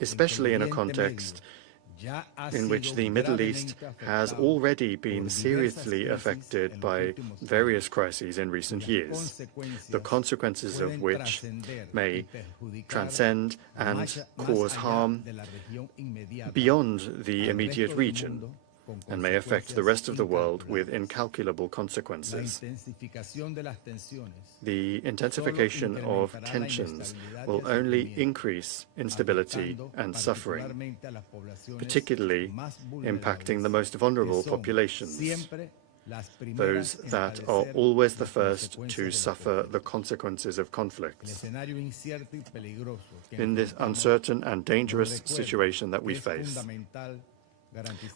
especially in a context in which the Middle East has already been seriously affected by various crises in recent years, the consequences of which may transcend and cause harm beyond the immediate region and may affect the rest of the world with incalculable consequences. The intensification of tensions will only increase instability and suffering, particularly impacting the most vulnerable populations, those that are always the first to suffer the consequences of conflicts. In this uncertain and dangerous situation that we face,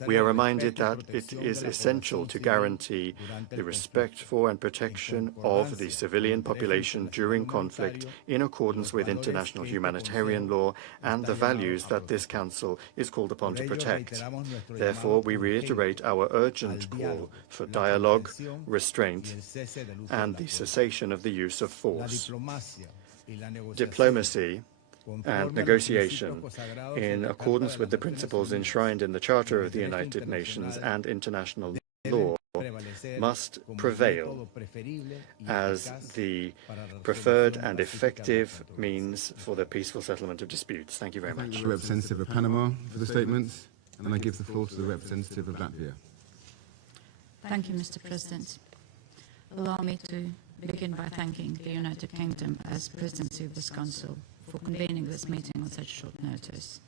we are reminded that it is essential to guarantee the respect for and protection of the civilian population during conflict in accordance with international humanitarian law and the values that this Council is called upon to protect. Therefore, we reiterate our urgent call for dialogue, restraint, and the cessation of the use of force. Diplomacy and negotiation, in accordance with the principles enshrined in the Charter of the United Nations and international law, must prevail as the preferred and effective means for the peaceful settlement of disputes. Thank you very much. The representative of Panama for the statements, and I give the floor to the representative of Latvia. Thank you, Mr. President. Allow me to begin by thanking the United Kingdom as presidency of this Council for convening this meeting on such short notice.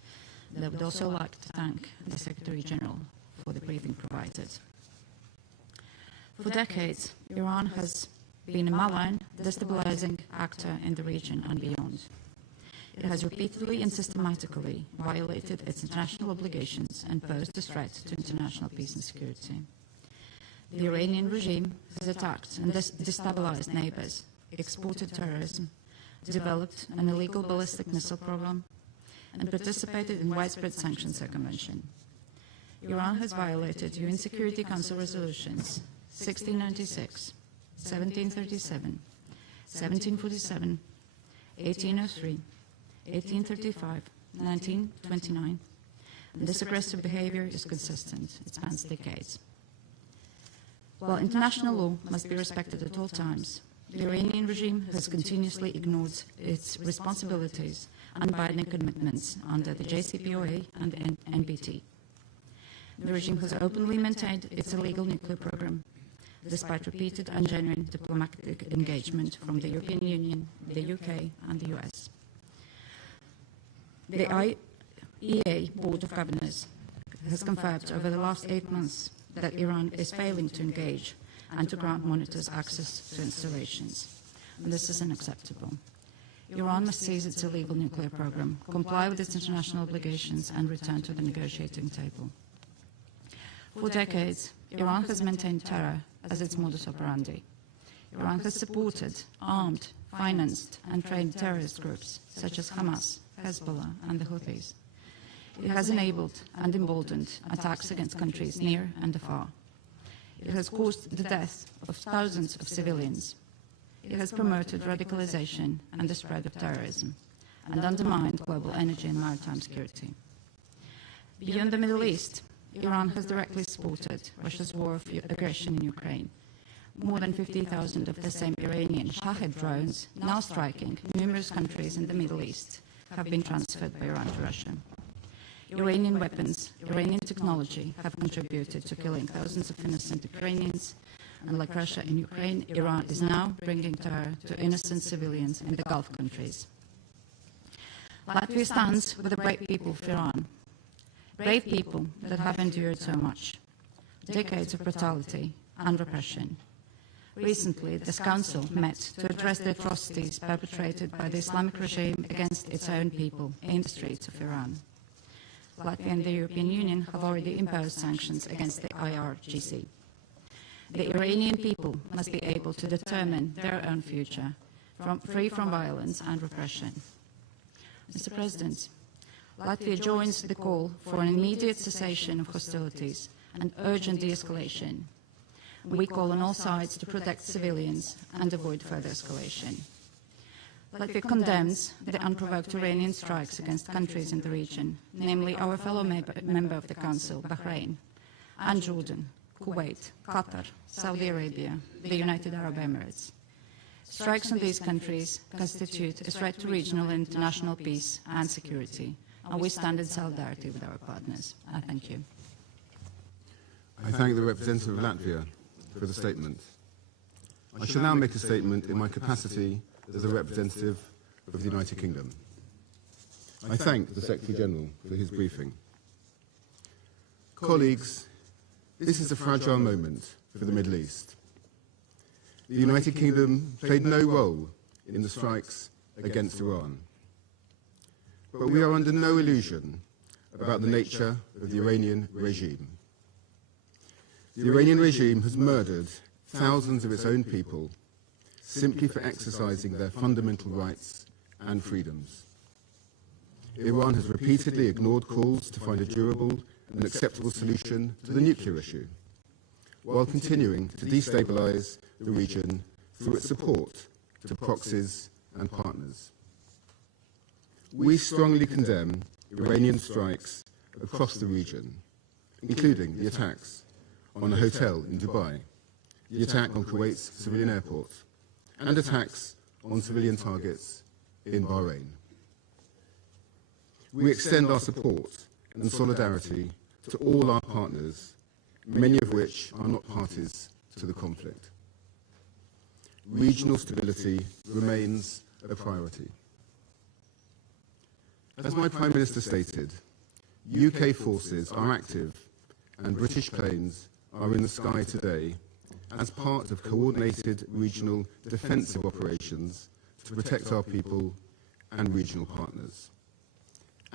I would also like to thank the Secretary-General for the briefing provided. For decades, Iran has been a malign, destabilizing actor in the region and beyond. It has repeatedly and systematically violated its international obligations and posed a threat to international peace and security. The Iranian regime has attacked and destabilized neighbors, exported terrorism, developed an illegal ballistic missile program, and participated in widespread sanctions circumvention. Iran has violated UN Security Council resolutions 1696, 1737, 1747, 1803, 1835, 1929, and this aggressive behavior is consistent. It spans decades. While international law must be respected at all times, the Iranian regime has continuously ignored its responsibilities and binding commitments under the JCPOA and the NPT. The regime has openly maintained its illegal nuclear program, despite repeated and genuine diplomatic engagement from the European Union, the UK, and the US. The IAEA Board of Governors has confirmed over the last 8 months that Iran is failing to engage and to grant monitors access to installations. And this is unacceptable. Iran must cease its illegal nuclear program, comply with its international obligations, and return to the negotiating table. For decades, Iran has maintained terror as its modus operandi. Iran has supported, armed, financed, and trained terrorist groups such as Hamas, Hezbollah, and the Houthis. It has enabled and emboldened attacks against countries near and afar. It has caused the death of thousands of civilians. It has promoted radicalization and the spread of terrorism, and undermined global energy and maritime security. Beyond the Middle East, Iran has directly supported Russia's war of aggression in Ukraine. More than 50,000 of the same Iranian Shahed drones, now striking numerous countries in the Middle East, have been transferred by Iran to Russia. Iranian weapons, Iranian technology have contributed to killing thousands of innocent Ukrainians, and like Russia in Ukraine, Iran is now bringing terror to innocent civilians in the Gulf countries. Latvia stands with the brave people of Iran, brave people that have endured so much, decades of brutality and repression. Recently, this Council met to address the atrocities perpetrated by the Islamic regime against its own people in the streets of Iran. Latvia and the European Union have already imposed sanctions against the IRGC. The Iranian people must be able to determine their own future, free from violence and repression. Mr. President, Latvia joins the call for an immediate cessation of hostilities and urgent de-escalation. We call on all sides to protect civilians and avoid further escalation. Latvia condemns the unprovoked Iranian strikes against countries in the region, namely our fellow member of the Council, Bahrain, and Jordan, Kuwait, Qatar, Saudi Arabia, the United Arab Emirates. Strikes on these countries constitute a threat to regional and international peace and security, and we stand in solidarity with our partners. I thank you. I thank the representative of Latvia for the statement. I shall now make a statement in my capacity as a representative of the United Kingdom. I thank the Secretary-General for his briefing. Colleagues, this is a fragile moment for the Middle East. The United Kingdom played no role in the strikes against Iran. But we are under no illusion about the nature of the Iranian regime. The Iranian regime has murdered thousands of its own people simply for exercising their fundamental rights and freedoms. Iran has repeatedly ignored calls to find a durable and acceptable solution to the nuclear issue, while continuing to destabilize the region through its support to proxies and partners. We strongly condemn Iranian strikes across the region, including the attacks on a hotel in Dubai, the attack on Kuwait's civilian airport, and attacks on civilian targets in Bahrain. We extend our support and solidarity to all our partners, many of which are not parties to the conflict. Regional stability remains a priority. As my Prime Minister stated, UK forces are active and British planes are in the sky today as part of coordinated regional defensive operations to protect our people and regional partners,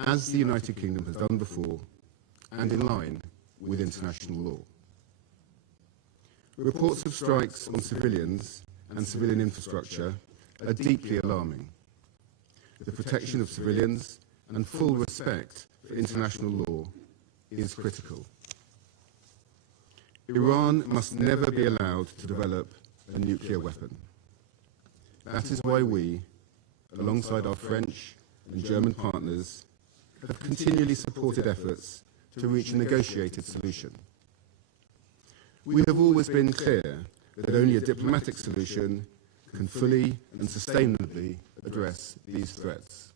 as the United Kingdom has done before and in line with international law. Reports of strikes on civilians and civilian infrastructure are deeply alarming. The protection of civilians and full respect for international law is critical. Iran must never be allowed to develop a nuclear weapon. That is why we, alongside our French and German partners, have continually supported efforts to reach a negotiated solution. We have always been clear that only a diplomatic solution can fully and sustainably address these threats.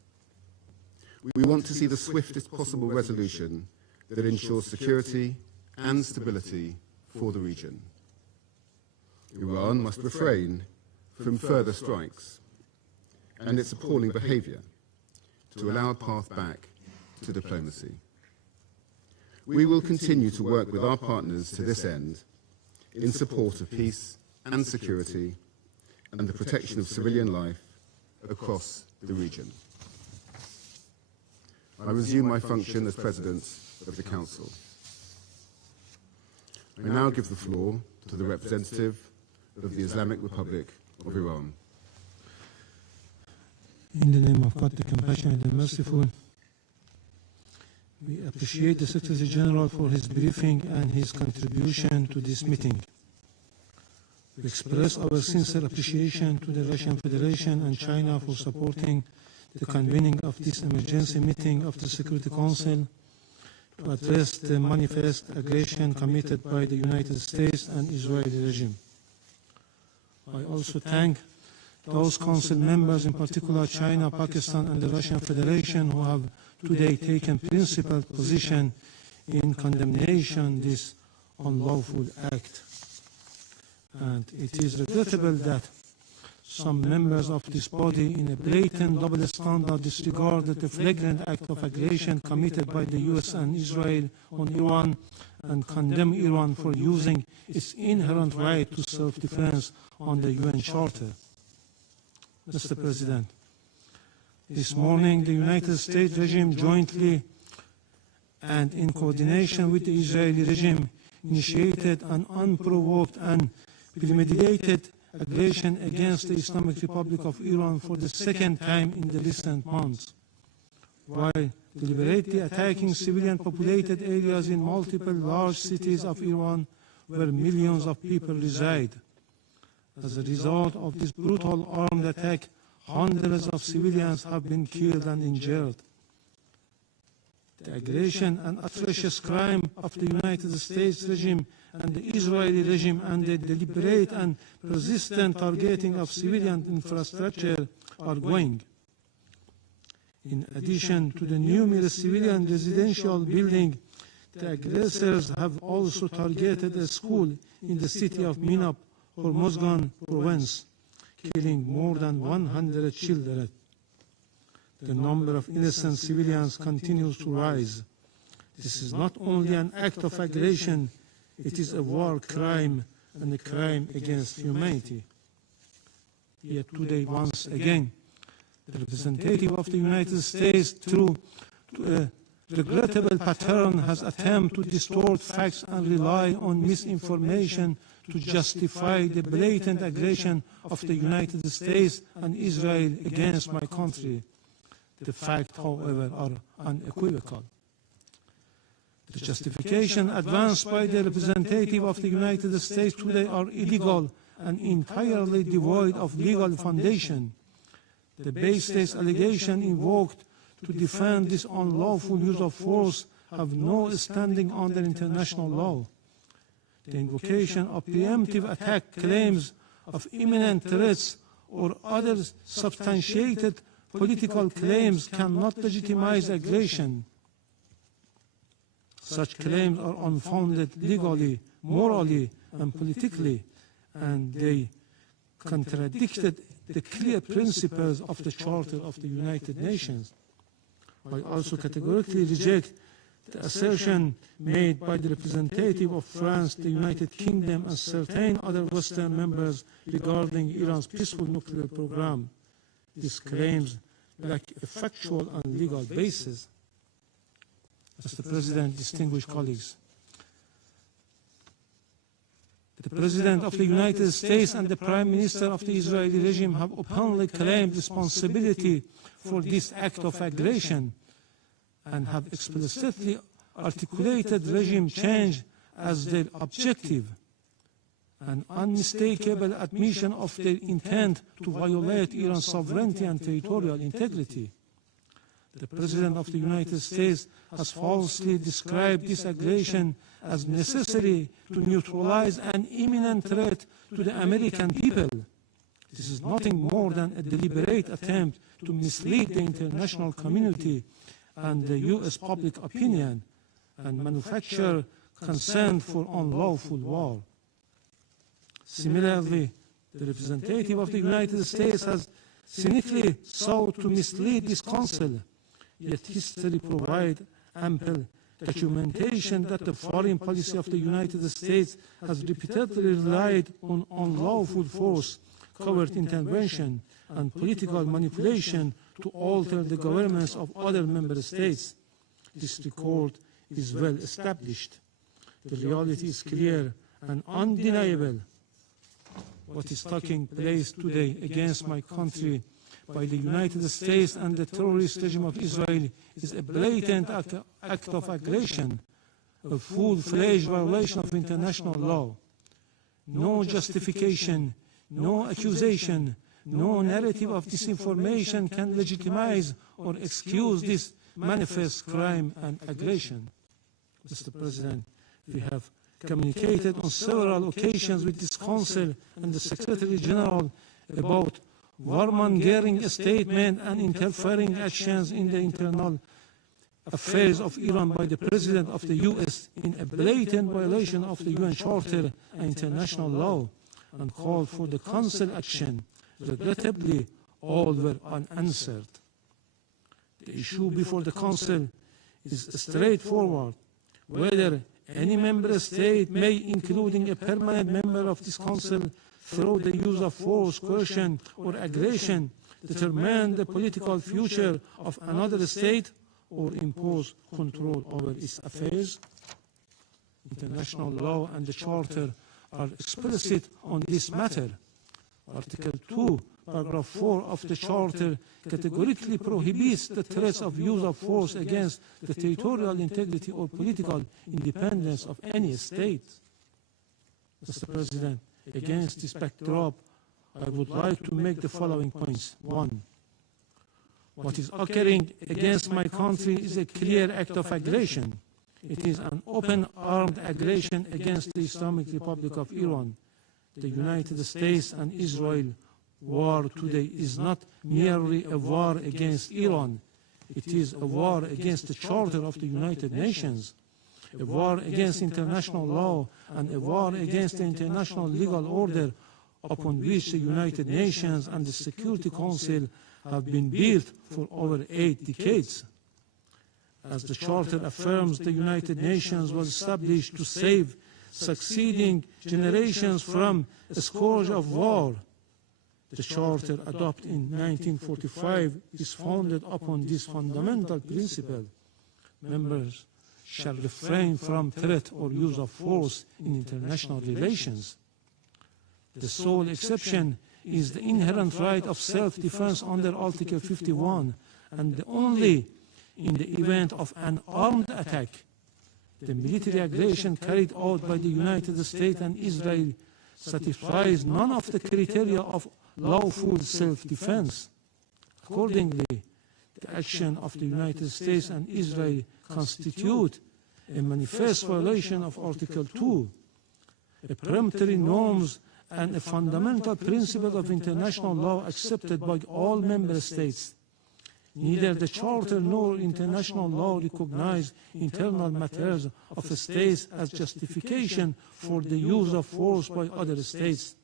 We want to see the swiftest possible resolution that ensures security and stability for the region. Iran must refrain from further strikes and its appalling behavior to allow a path back to diplomacy. We will continue to work with our partners to this end in support of peace and security and the protection of civilian life across the region. I resume my function as President of the Council. I now give the floor to the representative of the Islamic Republic of Iran. In the name of God, the compassionate and merciful, we appreciate the Secretary General for his briefing and his contribution to this meeting. We express our sincere appreciation to the Russian Federation and China for supporting the convening of this emergency meeting of the Security Council to address the manifest aggression committed by the United States and Israeli regime. I also thank those Council members, in particular China, Pakistan, and the Russian Federation, who have today taken principled position in condemnation of this unlawful act. And it is regrettable that some members of this body, in a blatant double standard, disregarded the flagrant act of aggression committed by the US and Israel on Iran and condemn Iran for using its inherent right to self-defense on the UN Charter. Mr. President, this morning the United States regime jointly and in coordination with the Israeli regime initiated an unprovoked and premeditated aggression against the Islamic Republic of Iran for the second time in the recent months, while deliberately attacking civilian populated areas in multiple large cities of Iran where millions of people reside. As a result of this brutal armed attack, Hundreds of civilians have been killed and injured. The aggression and atrocious crime of the United States regime and the Israeli regime and the deliberate and persistent targeting of civilian infrastructure are going. In addition to the numerous civilian residential buildings, the aggressors have also targeted a school in the city of Minab, Hormozgan province, killing more than 100 children. The number of innocent civilians continues to rise. This is not only an act of aggression, it is a war crime and a crime against humanity. Yet today, once again, the representative of the United States, through a regrettable pattern, has attempted to distort facts and rely on misinformation to justify the blatant aggression of the United States and Israel against my country. The facts, however, are unequivocal. The justification advanced by the representative of the United States today are illegal and entirely devoid of legal foundation. The baseless allegation invoked to defend this unlawful use of force have no standing under international law. The invocation of preemptive attack claims of imminent threats or other substantiated political claims cannot legitimize aggression. Such claims are unfounded legally, morally, and politically, and they contradicted the clear principles of the Charter of the United Nations. I also categorically reject the assertion made by the representative of France, the United Kingdom, and certain other Western members regarding Iran's peaceful nuclear program. These claims lack a factual and legal basis. Mr. President, distinguished colleagues, the President of the United States and the Prime Minister of the Israeli regime have openly claimed responsibility for this act of aggression and have explicitly articulated regime change as their objective, an unmistakable admission of their intent to violate Iran's sovereignty and territorial integrity. The President of the United States has falsely described this aggression as necessary to neutralize an imminent threat to the American people. This is nothing more than a deliberate attempt to mislead the international community and the U.S. public opinion and manufacture consent for unlawful war. Similarly, the representative of the United States has cynically sought to mislead this Council, yet history provides ample documentation that the foreign policy of the United States has repeatedly relied on unlawful force, covert intervention, and political manipulation to alter the governments of other member states. This record is well established. The reality is clear and undeniable. What is taking place today against my country by the United States and the terrorist regime of Israel is a blatant act of aggression, a full-fledged violation of international law. No justification, no accusation, no narrative of disinformation can legitimize or excuse this manifest crime and aggression. Mr. President, we have communicated on several occasions with this Council and the Secretary General about warmongering statements and interfering actions in the internal affairs of Iran by the President of the U.S. in a blatant violation of the UN Charter and international law, and called for the Council action. Regrettably, all were unanswered. The issue before the Council is straightforward: whether any member state may, including a permanent member of this Council, through the use of force, coercion, or aggression, determine the political future of another state or impose control over its affairs. International law and the Charter are explicit on this matter. Article 2, Paragraph 4 of the Charter categorically prohibits the threats of use of force against the territorial integrity or political independence of any state. Mr. President, against this backdrop, I would like to make the following points. 1. What is occurring against my country is a clear act of aggression. It is an open armed aggression against the Islamic Republic of Iran. The United States and Israel war today is not merely a war against Iran. It is a war against the Charter of the United Nations, a war against international law, and a war against the international legal order upon which the United Nations and the Security Council have been built for over 8 decades. As the Charter affirms, the United Nations was established to save succeeding generations from a scourge of war. The Charter, adopted in 1945, is founded upon this fundamental principle. Members shall refrain from threat or use of force in international relations. The sole exception is the inherent right of self-defense under Article 51, and only in the event of an armed attack. The military aggression carried out by the United States and Israel satisfies none of the criteria of lawful self-defense. Accordingly, the action of the United States and Israel constitute a manifest violation of Article 2, a peremptory norms and a fundamental principle of international law accepted by all member states. Neither the Charter nor international law recognize internal matters of states as justification for the use of force by other states.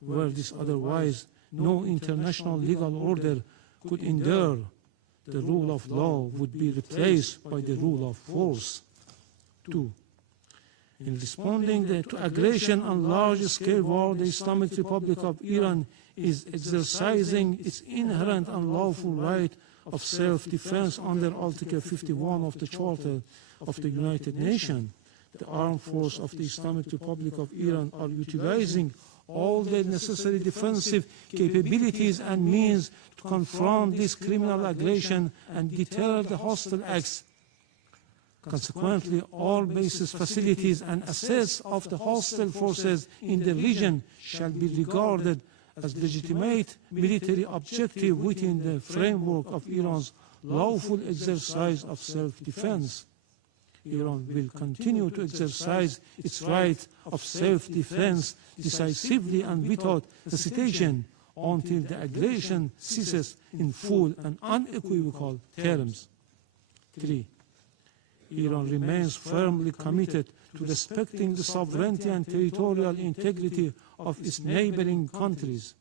Were this otherwise, no international legal order could endure. The rule of law would be replaced by the rule of force. 2. In responding to aggression on large-scale war, the Islamic Republic of Iran is exercising its inherent and lawful right of self-defense under Article 51 of the Charter of the United Nations. The armed forces of the Islamic Republic of Iran are utilizing all the necessary defensive capabilities and means to confront this criminal aggression and deter the hostile acts. Consequently, all bases, facilities, and assets of the hostile forces in the region shall be regarded as legitimate military objective within the framework of Iran's lawful exercise of self-defense. Iran will continue to exercise its right of self-defense decisively and without hesitation until the aggression ceases in full and unequivocal terms. 3. Iran remains firmly committed to respecting the sovereignty and territorial integrity of its neighboring countries.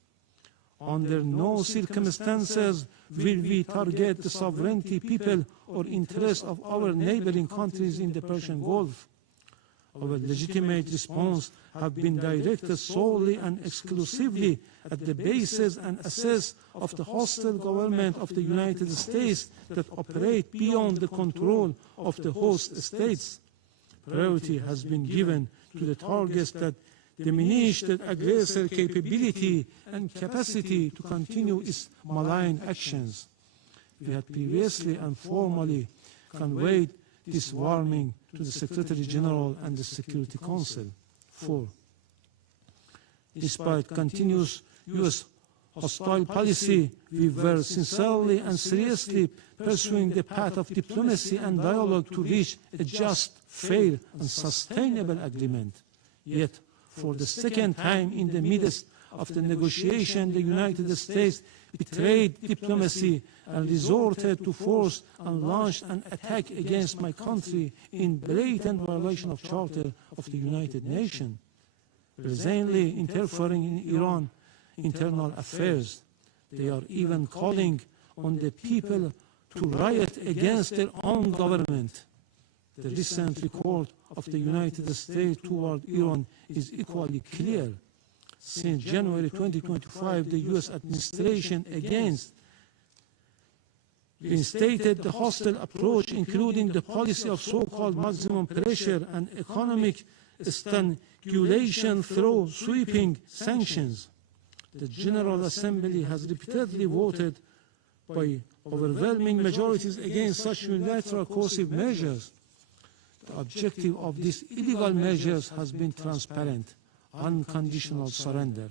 Under no circumstances will we target the sovereignty, people, or interests of our neighboring countries in the Persian Gulf. Our legitimate response have been directed solely and exclusively at the bases and assets of the hostile government of the United States that operate beyond the control of the host states. Priority has been given to the targets that diminish the aggressor capability and capacity to continue its malign actions. We had previously and formally conveyed this warning to the Secretary General and the Security Council. 4. Despite continuous U.S. hostile policy, we were sincerely and seriously pursuing the path of diplomacy and dialogue to reach a just, fair, and sustainable agreement. Yet, for the second time in the midst of the negotiation, the United States betrayed diplomacy and resorted to force and launched an attack against my country in blatant violation of Charter of the United Nations, brazenly interfering in Iran's internal affairs. They are even calling on the people to riot against their own government. The recent record of the United States toward Iran is equally clear. Since January 2025, the U.S. administration again reinstated the hostile approach, including the policy of so-called maximum pressure and economic strangulation through sweeping sanctions. The General Assembly has repeatedly voted by overwhelming majorities against such unilateral coercive measures. The objective of these illegal measures has been transparent, unconditional surrender.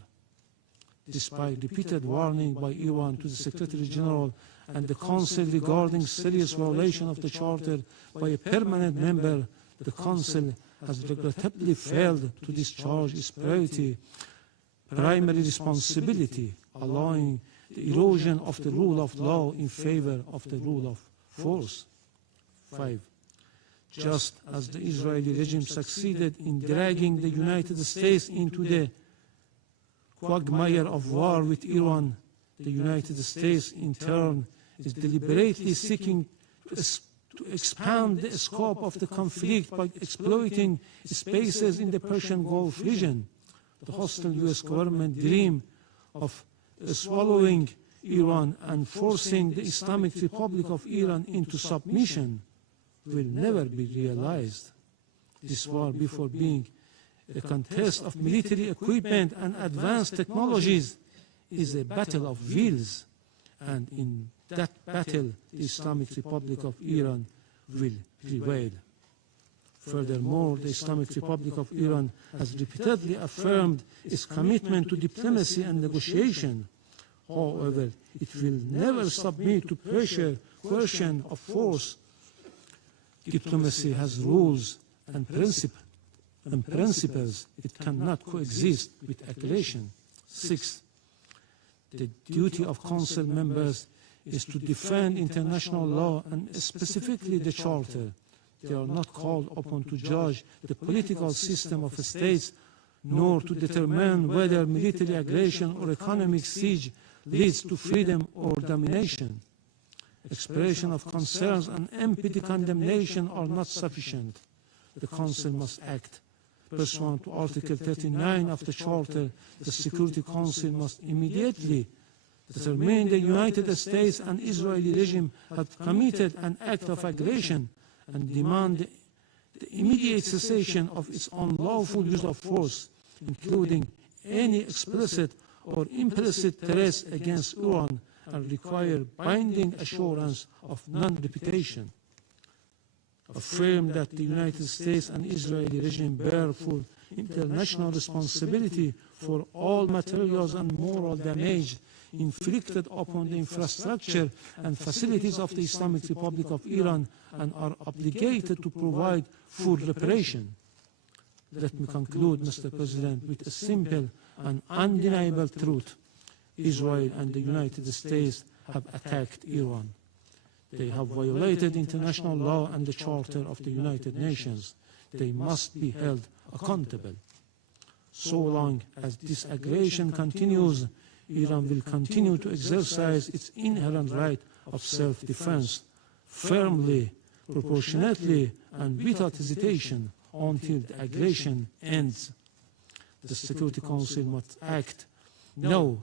despite repeated warning by Iran to the Secretary General and the Council regarding serious violation of the Charter by a permanent member, the Council has regrettably failed to discharge its primary responsibility, allowing the erosion of the rule of law in favor of the rule of force. 5. Just as the Israeli regime succeeded in dragging the United States into the quagmire of war with Iran, the United States in turn is deliberately seeking to expand the scope of the conflict by exploiting spaces in the Persian Gulf region. The hostile U.S. government dream of swallowing Iran and forcing the Islamic Republic of Iran into submission will never be realized. This war, before being a contest of military equipment and advanced technologies, is a battle of wills, and in that battle, the Islamic Republic of Iran will prevail. Furthermore, the Islamic Republic of Iran has repeatedly affirmed its commitment to diplomacy and negotiation. However, it will never submit to pressure, coercion, or force. Diplomacy has rules and principles. It cannot coexist with aggression. 6. The duty of Council members is to defend international law and specifically the Charter. They are not called upon to judge the political system of states, nor to determine whether military aggression or economic siege leads to freedom or domination. Expression of concerns and empty condemnation are not sufficient. The Council must act. Pursuant to Article 39 of the Charter, the Security Council must immediately determine the United States and Israeli regime have committed an act of aggression and demand the immediate cessation of its unlawful use of force, including any explicit or implicit threats against Iran, and require binding assurance of non-repetition. Affirm that the United States and Israeli regime bear full international responsibility for all materials and moral damage inflicted upon the infrastructure and facilities of the Islamic Republic of Iran and are obligated to provide full reparation. Let me conclude, Mr. President, with a simple and undeniable truth. Israel and the United States have attacked Iran. They have violated international law and the Charter of the United Nations. They must be held accountable. So long as this aggression continues, Iran will continue to exercise its inherent right of self-defense firmly, proportionately, and without hesitation until the aggression ends. The Security Council must act now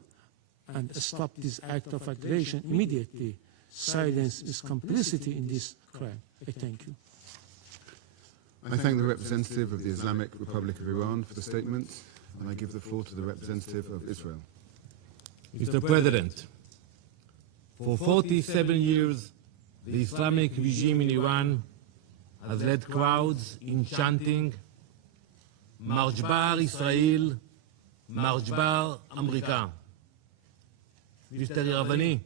and stop this act of aggression immediately. Silence is complicity in this crime. I thank you. I thank the representative of the Islamic Republic of Iran for the statement, and I give the floor to the representative of Israel. Mr. President, for 47 years, the Islamic regime in Iran has led crowds in chanting, March Bar Israel, March Bar America. Mr. Iravani,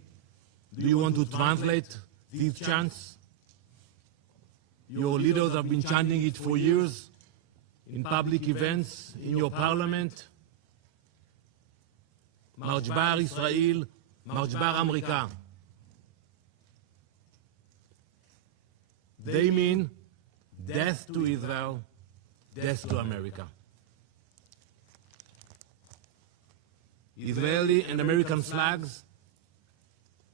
do you want to translate these chants? Your leaders have been chanting it for years in public events, in your parliament. March Bar Israel, March Bar America. They mean death to Israel, death to America. Israeli and American flags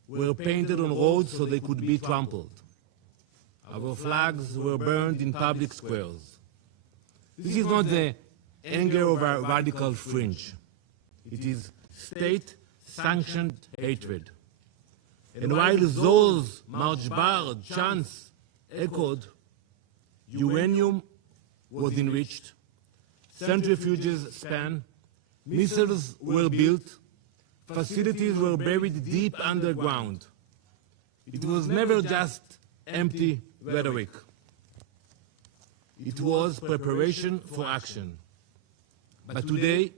were painted on roads so they could be trampled. Our flags were burned in public squares. This is not the anger of a radical fringe. It is state-sanctioned hatred. And while those March Bar chants echoed, uranium was enriched, centrifuges span, missiles were built, facilities were buried deep underground. It was never just empty rhetoric. It was preparation for action. But today,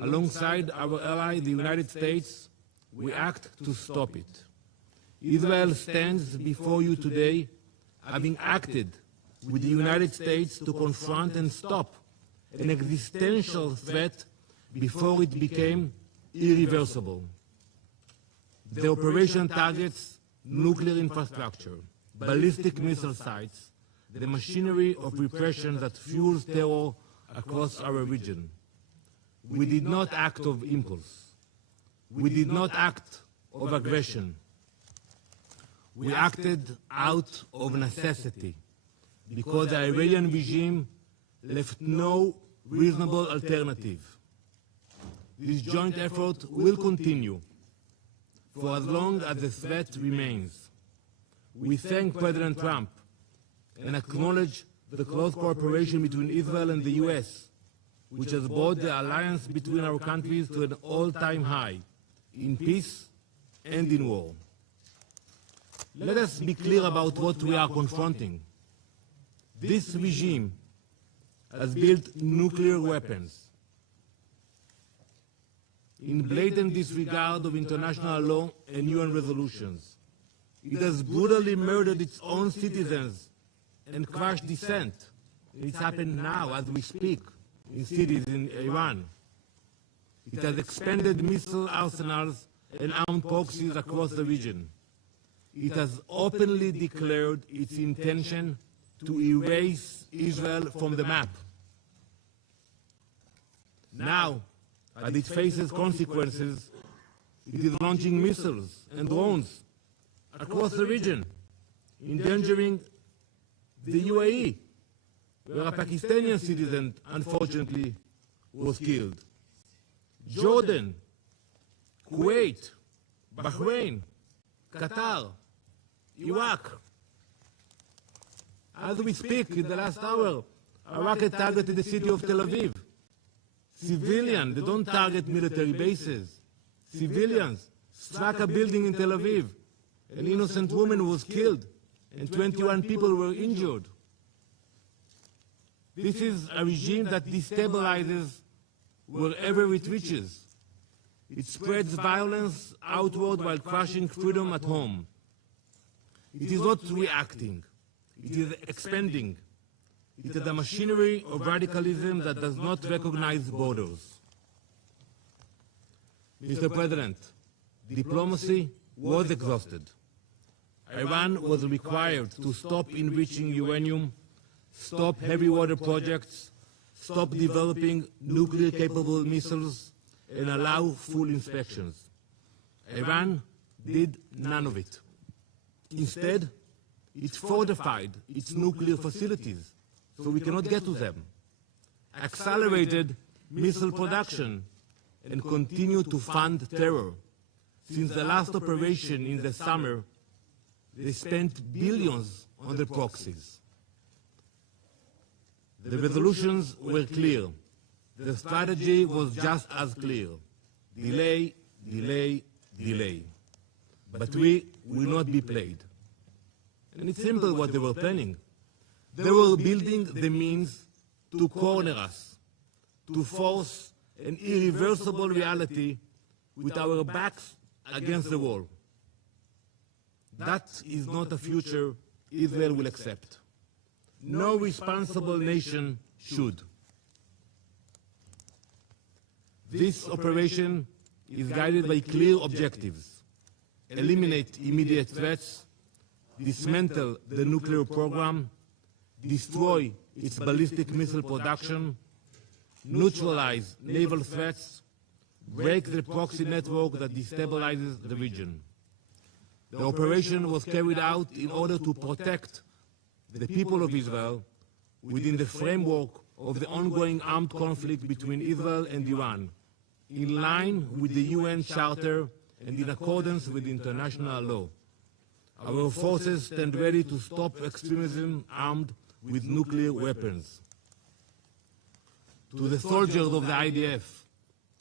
alongside our ally, the United States, we act to stop it. Israel stands before you today, having acted with the United States to confront and stop an existential threat before it became irreversible. The operation targets nuclear infrastructure, ballistic missile sites, the machinery of repression that fuels terror across our region. We did not act of impulse. We did not act of aggression. We acted out of necessity because the Iranian regime left no reasonable alternative. This joint effort will continue for as long as the threat remains. We thank President Trump and acknowledge the close cooperation between Israel and the US, which has brought the alliance between our countries to an all-time high in peace and in war. Let us be clear about what we are confronting. This regime has built nuclear weapons in blatant disregard of international law and UN resolutions. It has brutally murdered its own citizens and crushed dissent. It's happened now as we speak in cities in Iran. It has expanded missile arsenals and armed proxies across the region. It has openly declared its intention to erase Israel from the map. Now, as it faces consequences, it is launching missiles and drones across the region, endangering the UAE, where a Pakistani citizen, unfortunately, was killed. Jordan, Kuwait, Bahrain, Qatar, Iraq. As we speak, in the last hour, a rocket targeted the city of Tel Aviv. Civilians, they don't target military bases. Civilians struck a building in Tel Aviv. An innocent woman was killed, and 21 people were injured. This is a regime that destabilizes wherever it reaches. It spreads violence outward while crushing freedom at home. It is not reacting. It is expanding. It is a machinery of radicalism that does not recognize borders. Mr. President, diplomacy was exhausted. Iran was required to stop enriching uranium, stop heavy water projects, stop developing nuclear-capable missiles, and allow full inspections. Iran did none of it. Instead, it fortified its nuclear facilities so we cannot get to them, accelerated missile production, and continued to fund terror. Since the last operation in the summer, they spent billions on the proxies. The resolutions were clear. The strategy was just as clear. Delay, delay, delay. But we will not be played. And it's simple what they were planning. They were building the means to corner us, to force an irreversible reality with our backs against the wall. That is not a future Israel will accept. No responsible nation should. This operation is guided by clear objectives: eliminate immediate threats, dismantle the nuclear program, destroy its ballistic missile production, neutralize naval threats, break the proxy network that destabilizes the region. The operation was carried out in order to protect the people of Israel within the framework of the ongoing armed conflict between Israel and Iran, in line with the UN Charter and in accordance with international law. Our forces stand ready to stop extremism armed with nuclear weapons. To the soldiers of the IDF,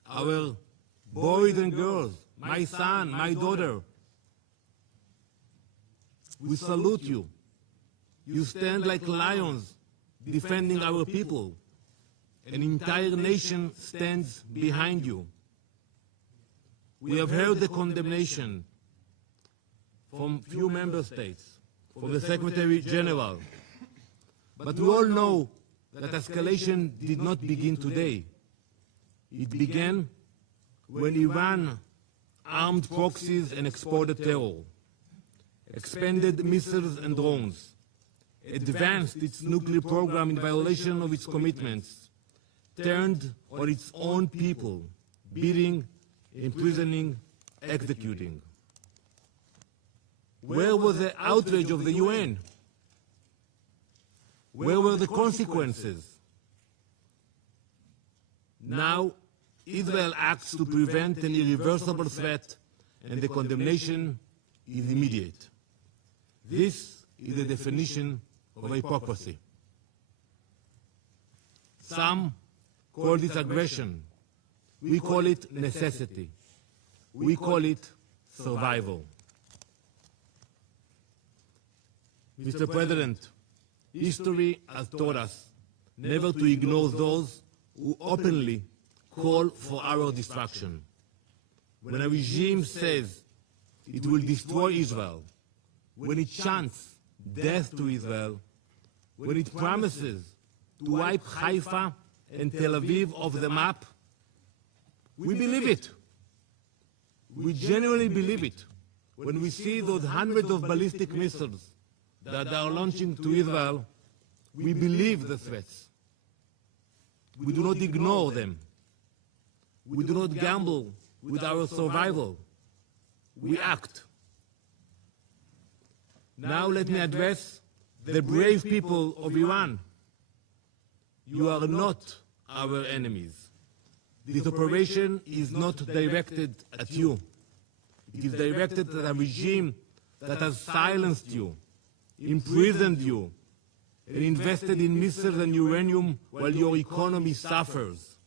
our boys and girls, my son, my daughter, we salute you. You stand like lions defending our people. an entire nation stands behind you. We have heard the condemnation from few member states, from the Secretary General, but we all know that escalation did not begin today. It began when Iran armed proxies and exported terror, expanded missiles and drones, advanced its nuclear program in violation of its commitments, turned on its own people, beating, imprisoning, executing. Where was the outrage of the UN? Where were the consequences? Now, Israel acts to prevent an irreversible threat, and the condemnation is immediate. This is the definition of hypocrisy. Some call this aggression. We call it necessity. We call it survival. Mr. President, history has taught us never to ignore those who openly call for our destruction. When a regime says it will destroy Israel, when it chants death to Israel, when it promises to wipe Haifa and Tel Aviv off the map, we believe it. We genuinely believe it when we see those hundreds of ballistic missiles that are launching to Israel. We believe the threats. We do not ignore them. We do not gamble with our survival. We act. Now let me address the brave people of Iran. You are not our enemies. This operation is not directed at you. It is directed at a regime that has silenced you, imprisoned you, and invested in missiles and uranium while your economy suffers.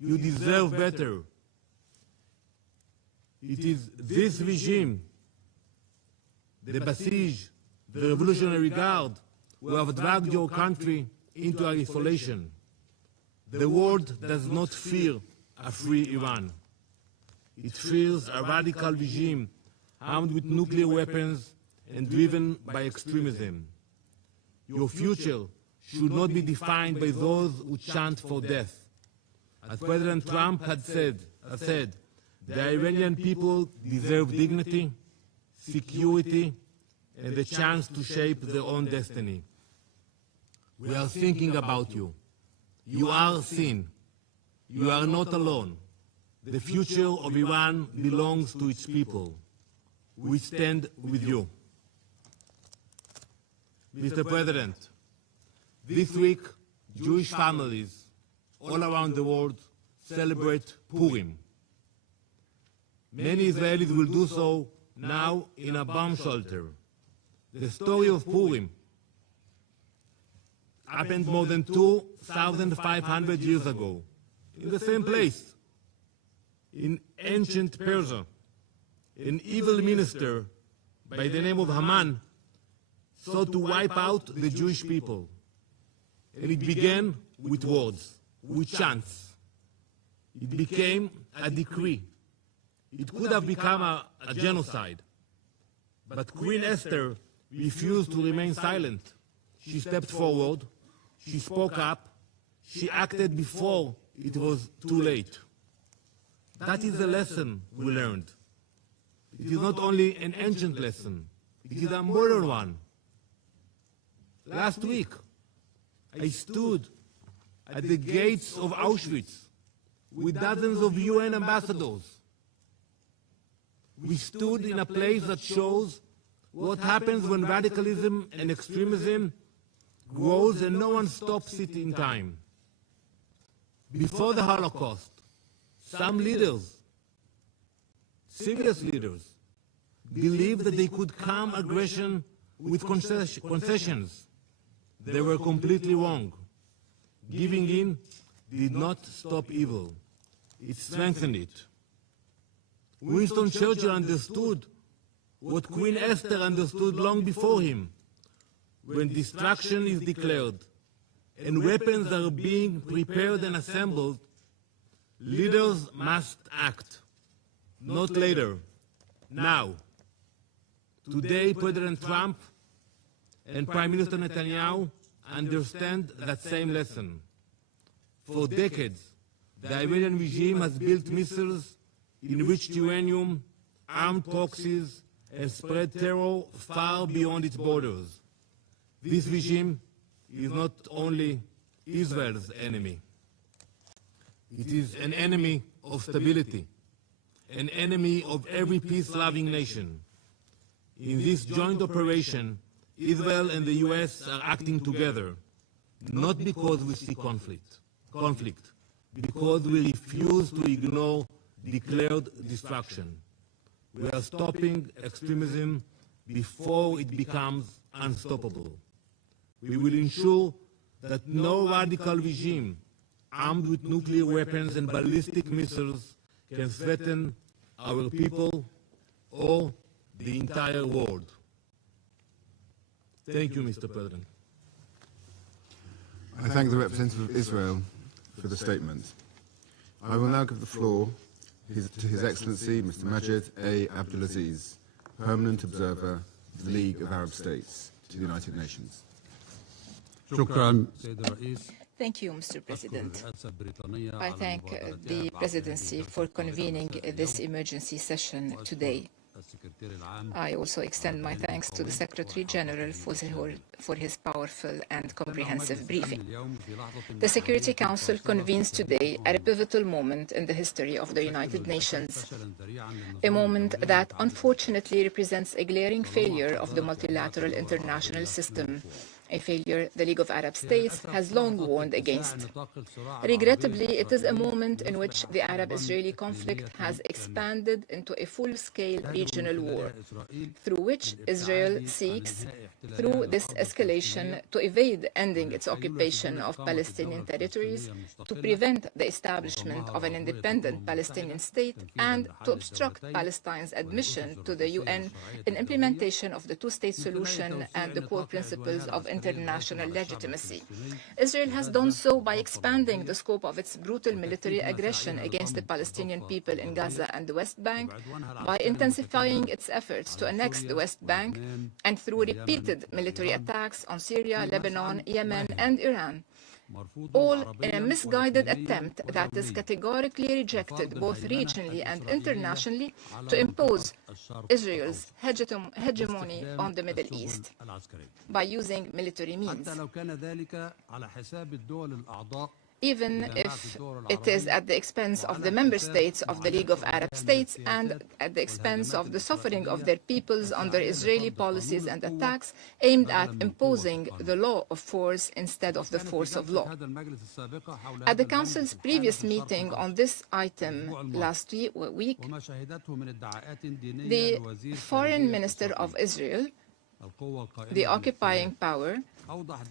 You deserve better. It is this regime, the Basij, the Revolutionary Guard, who have dragged your country into isolation. The world does not fear a free Iran. It fears a radical regime armed with nuclear weapons and driven by extremism. Your future should not be defined by those who chant for death. As President Trump has said, the Iranian people deserve dignity, security, and the chance to shape their own destiny. We are thinking about you. You are seen. You are not alone. The future of Iran belongs to its people. We stand with you. Mr. President, this week, Jewish families all around the world celebrate Purim. Many Israelis will do so now in a bomb shelter. The story of Purim happened more than 2,500 years ago, in the same place. In ancient Persia, an evil minister by the name of Haman sought to wipe out the Jewish people. And it began with words, with chants. It became a decree. It could have become a genocide. But Queen Esther refused to remain silent. She stepped forward, she spoke up, she acted before it was too late. That is the lesson we learned. It is not only an ancient lesson, it is a modern one. Last week, I stood at the gates of Auschwitz with dozens of UN ambassadors. We stood in a place that shows what happens when radicalism and extremism grows and no one stops it in time. Before the Holocaust, some leaders, serious leaders, believed that they could calm aggression with concessions. They were completely wrong. Giving in did not stop evil. It strengthened it. Winston Churchill understood what Queen Esther understood long before him. When destruction is declared, and weapons are being prepared and assembled, leaders must act, not later, now. Today, President Trump and Prime Minister Netanyahu understand that same lesson. For decades, the Iranian regime has built missiles, enriched uranium, armed proxies, and spread terror far beyond its borders. This regime is not only Israel's enemy. It is an enemy of stability, an enemy of every peace-loving nation. In this joint operation, Israel and the US are acting together, not because we see conflict, because we refuse to ignore declared destruction. We are stopping extremism before it becomes unstoppable. We will ensure that no radical regime armed with nuclear weapons and ballistic missiles can threaten our people or the entire world. Thank you, Mr. President. I thank the representative of Israel for the statement. I will now give the floor to His Excellency Mr. Majid A. Abdulaziz, Permanent Observer of the League of Arab States to the United Nations. Thank you, Mr. President. I thank the Presidency for convening this emergency session today. I also extend my thanks to the Secretary General for his powerful and comprehensive briefing. The Security Council convenes today at a pivotal moment in the history of the United Nations, a moment that unfortunately represents a glaring failure of the multilateral international system, a failure the League of Arab States has long warned against. Regrettably, it is a moment in which the Arab-Israeli conflict has expanded into a full-scale regional war, through which Israel seeks, through this escalation, to evade ending its occupation of Palestinian territories, to prevent the establishment of an independent Palestinian state, and to obstruct Palestine's admission to the UN in implementation of the two-state solution and the core principles of international legitimacy. Israel has done so by expanding the scope of its brutal military aggression against the Palestinian people in Gaza and the West Bank, by intensifying its efforts to annex the West Bank, and through repeated military attacks on Syria, Lebanon, Yemen, and Iran, all in a misguided attempt that is categorically rejected both regionally and internationally to impose Israel's hegemony on the Middle East by using military means, even if it is at the expense of the member states of the League of Arab States and at the expense of the suffering of their peoples under Israeli policies and attacks aimed at imposing the law of force instead of the force of law. At the Council's previous meeting on this item last week, the Foreign Minister of Israel, the occupying power,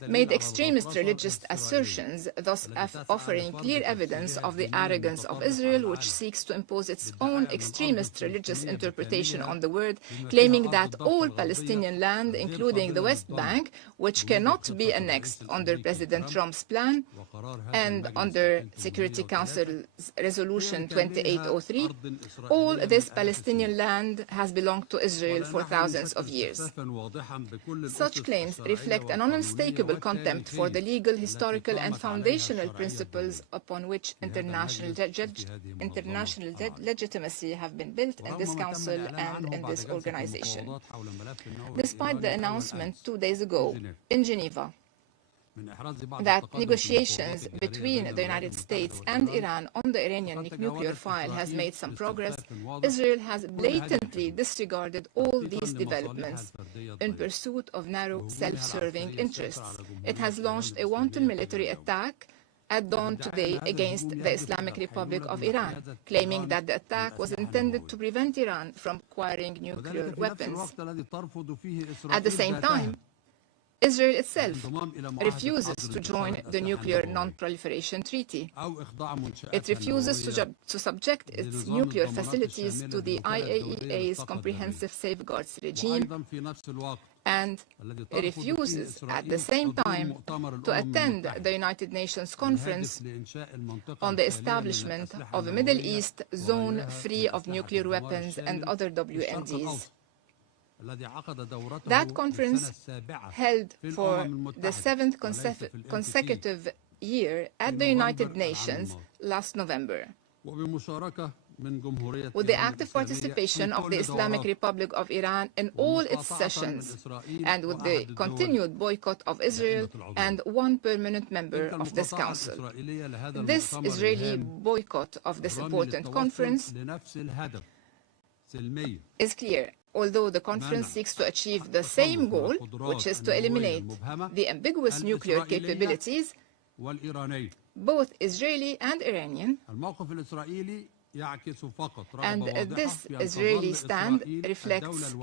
made extremist religious assertions, thus offering clear evidence of the arrogance of Israel, which seeks to impose its own extremist religious interpretation on the word, claiming that all Palestinian land, including the West Bank, which cannot be annexed under President Trump's plan and under Security Council's Resolution 2803, all this Palestinian land has belonged to Israel for thousands of years. Such claims reflect an unmistakable contempt for the legal, historical, and foundational principles upon which international legitimacy have been built in this Council and in this organization. Despite the announcement 2 days ago in Geneva that negotiations between the United States and Iran on the Iranian nuclear file has made some progress, Israel has blatantly disregarded all these developments in pursuit of narrow, self-serving interests. It has launched a wanton military attack at dawn today against the Islamic Republic of Iran, claiming that the attack was intended to prevent Iran from acquiring nuclear weapons. At the same time, Israel itself refuses to join the Nuclear Non-Proliferation Treaty. It refuses to subject its nuclear facilities to the IAEA's comprehensive safeguards regime, and refuses at the same time to attend the United Nations Conference on the establishment of a Middle East zone free of nuclear weapons and other WMDs. That conference, held for the 7th consecutive year at the United Nations last November, with the active participation of the Islamic Republic of Iran in all its sessions, and with the continued boycott of Israel and one permanent member of this council. This Israeli boycott of this important conference is clear. Although the conference seeks to achieve the same goal, which is to eliminate the ambiguous nuclear capabilities, both Israeli and Iranian, and this Israeli stand reflects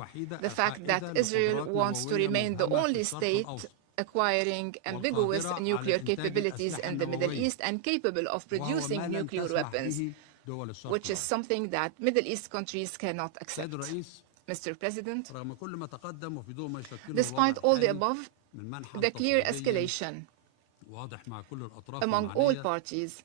the fact that Israel wants to remain the only state acquiring ambiguous nuclear capabilities in the Middle East and capable of producing nuclear weapons, which is something that Middle East countries cannot accept. Mr. President, despite all the above, the clear escalation among all parties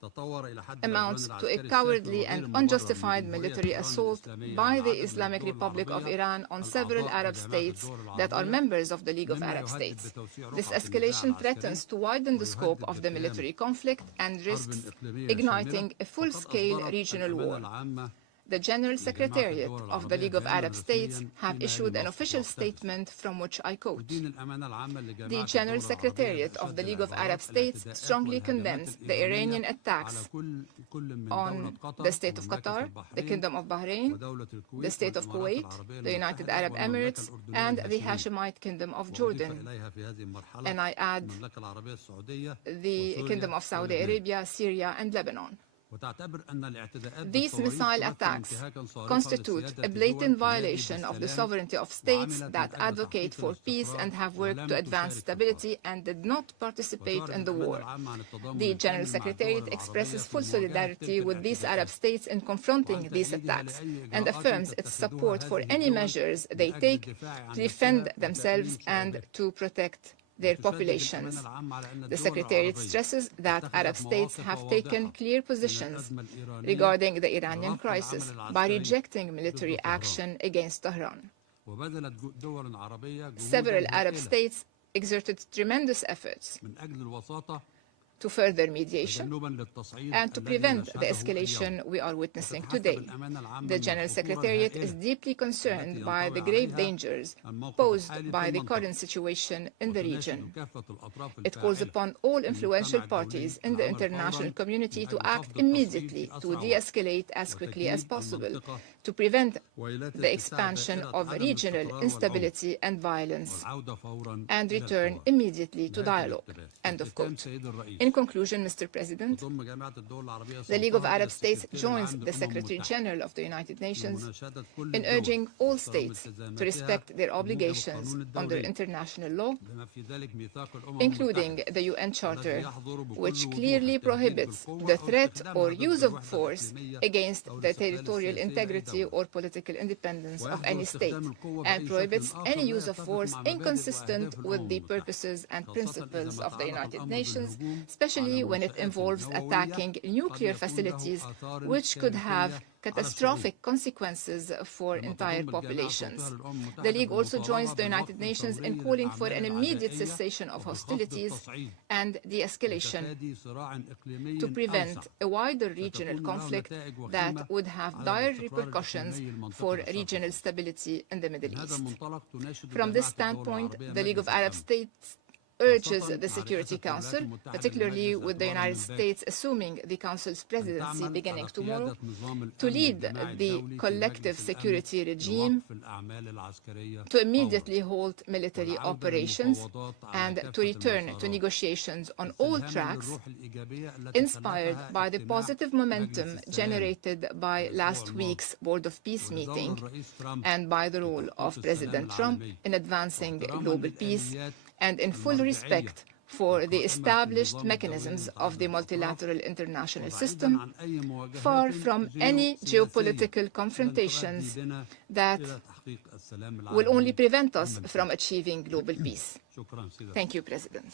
amounts to a cowardly and unjustified military assault by the Islamic Republic of Iran on several Arab states that are members of the League of Arab States. This escalation threatens to widen the scope of the military conflict and risks igniting a full-scale regional war. The General Secretariat of the League of Arab States have issued an official statement from which I quote: "The General Secretariat of the League of Arab States strongly condemns the Iranian attacks on the State of Qatar, the Kingdom of Bahrain, the State of Kuwait, the United Arab Emirates, and the Hashemite Kingdom of Jordan." And I add the Kingdom of Saudi Arabia, Syria, and Lebanon. These missile attacks constitute a blatant violation of the sovereignty of states that advocate for peace and have worked to advance stability and did not participate in the war. The General Secretariat expresses full solidarity with these Arab states in confronting these attacks and affirms its support for any measures they take to defend themselves and to protect their populations. The Secretariat stresses that Arab states have taken clear positions regarding the Iranian crisis by rejecting military action against Tehran. Several Arab states exerted tremendous efforts to further mediation and to prevent the escalation we are witnessing today. The General Secretariat is deeply concerned by the grave dangers posed by the current situation in the region. It calls upon all influential parties in the international community to act immediately to de-escalate as quickly as possible, to prevent the expansion of regional instability and violence, and return immediately to dialogue. End of quote. In conclusion, Mr. President, the League of Arab States joins the Secretary General of the United Nations in urging all states to respect their obligations under international law, including the UN Charter, which clearly prohibits the threat or use of force against the territorial integrity or political independence of any state, and prohibits any use of force inconsistent with the purposes and principles of the United Nations, especially when it involves attacking nuclear facilities, which could have catastrophic consequences for entire populations. The League also joins the United Nations in calling for an immediate cessation of hostilities and de-escalation to prevent a wider regional conflict that would have dire repercussions for regional stability in the Middle East. From this standpoint, the League of Arab States urges the Security Council, particularly with the United States assuming the Council's presidency beginning tomorrow, to lead the collective security regime to immediately halt military operations and to return to negotiations on all tracks, inspired by the positive momentum generated by last week's Board of Peace meeting and by the role of President Trump in advancing global peace, and in full respect for the established mechanisms of the multilateral international system, far from any geopolitical confrontations that will only prevent us from achieving global peace. Thank you, President.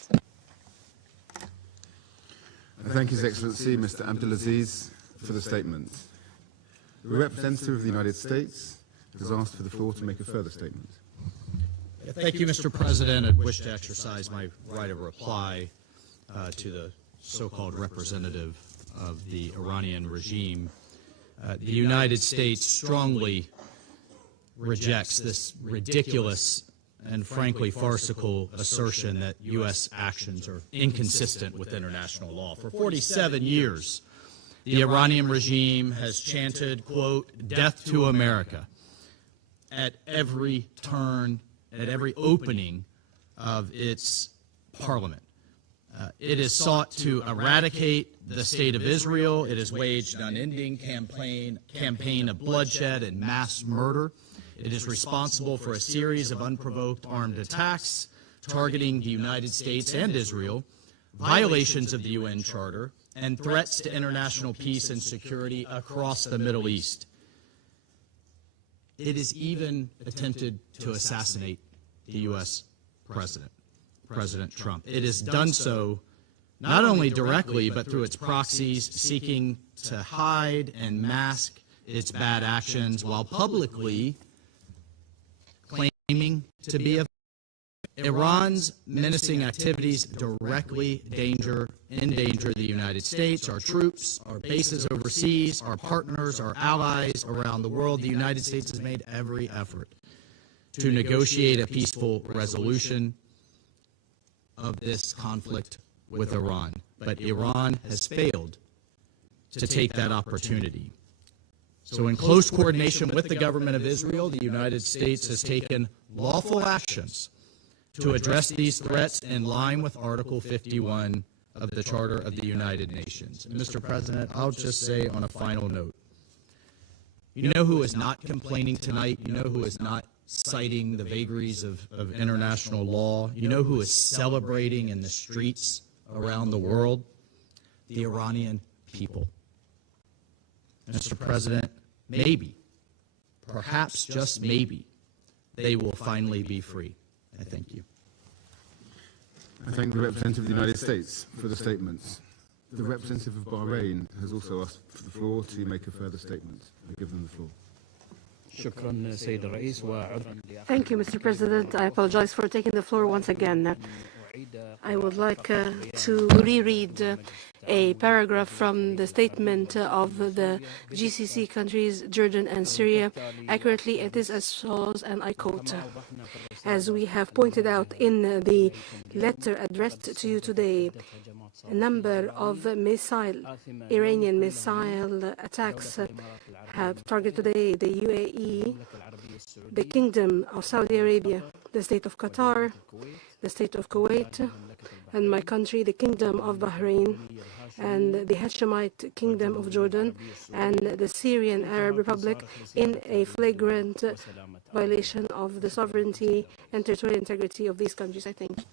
Thank His Excellency, Mr. Abdulaziz, for the statement. The representative of the United States has asked for the floor to make a further statement. Thank you, Mr. President. I wish to exercise my right of reply to the so-called representative of the Iranian regime. The United States strongly rejects this ridiculous and frankly farcical assertion that U.S. actions are inconsistent with international law. For 47 years, the Iranian regime has chanted, quote, "Death to America," at every turn, at every opening of its parliament. It has sought to eradicate the state of Israel. It has waged an unending campaign of bloodshed and mass murder. It is responsible for a series of unprovoked armed attacks targeting the United States and Israel, violations of the UN Charter, and threats to international peace and security across the Middle East. It has even attempted to assassinate the U.S. President, President Trump. It has done so not only directly, but through its proxies, seeking to hide and mask its bad actions while publicly claiming to be a Iran's menacing activities directly endanger the United States, our troops, our bases overseas, our partners, our allies around the world. The United States has made every effort to negotiate a peaceful resolution of this conflict with Iran. But Iran has failed to take that opportunity. So in close coordination with the government of Israel, the United States has taken lawful actions to address these threats in line with Article 51 of the Charter of the United Nations. And Mr. President, I'll just say on a final note, you know who is not complaining tonight? You know who is not citing the vagaries of international law? You know who is celebrating in the streets around the world? The Iranian people. Mr. President, maybe, perhaps just maybe, they will finally be free. I thank you. I thank the representative of the United States for the statements. The representative of Bahrain has also asked for the floor to make a further statement. I give them the floor. Thank you, Mr. President. I apologize for taking the floor once again. I would like to reread a paragraph from the statement of the GCC countries, Jordan and Syria. Accurately, it is as follows, and I quote, "As we have pointed out in the letter addressed to you today, a number of Iranian missile attacks have targeted today the UAE, the Kingdom of Saudi Arabia, the State of Qatar, the State of Kuwait, and my country, the Kingdom of Bahrain, and the Hashemite Kingdom of Jordan, and the Syrian Arab Republic, in a flagrant violation of the sovereignty and territorial integrity of these countries." I think.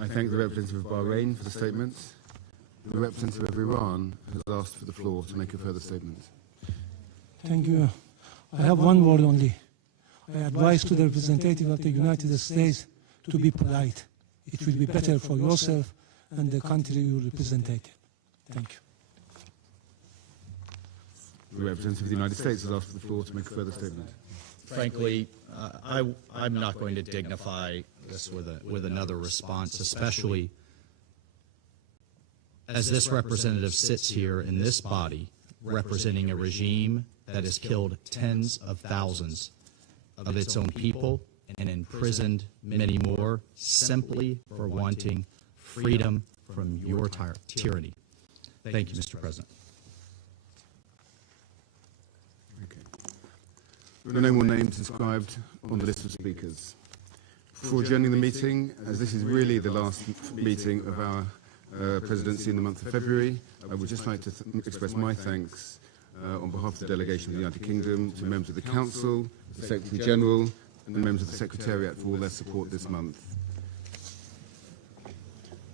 I thank the representative of Bahrain for the statements. The representative of Iran has asked for the floor to make a further statement. Thank you. I have one word only. I advise to the representative of the United States to be polite. It will be better for yourself and the country you represent. Thank you. The representative of the United States has asked for the floor to make a further statement. Frankly, I'm not going to dignify this with another response, especially as this representative sits here in this body representing a regime that has killed tens of thousands of its own people and imprisoned many more simply for wanting freedom from your tyranny. Thank you, Mr. President. Okay. There are no more names inscribed on the list of speakers. Before adjourning the meeting, as this is really the last meeting of our presidency in the month of February, I would just like to express my thanks on behalf of the delegation of the United Kingdom, to members of the Council, the Secretary General, and the members of the Secretariat for all their support this month.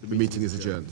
The meeting is adjourned.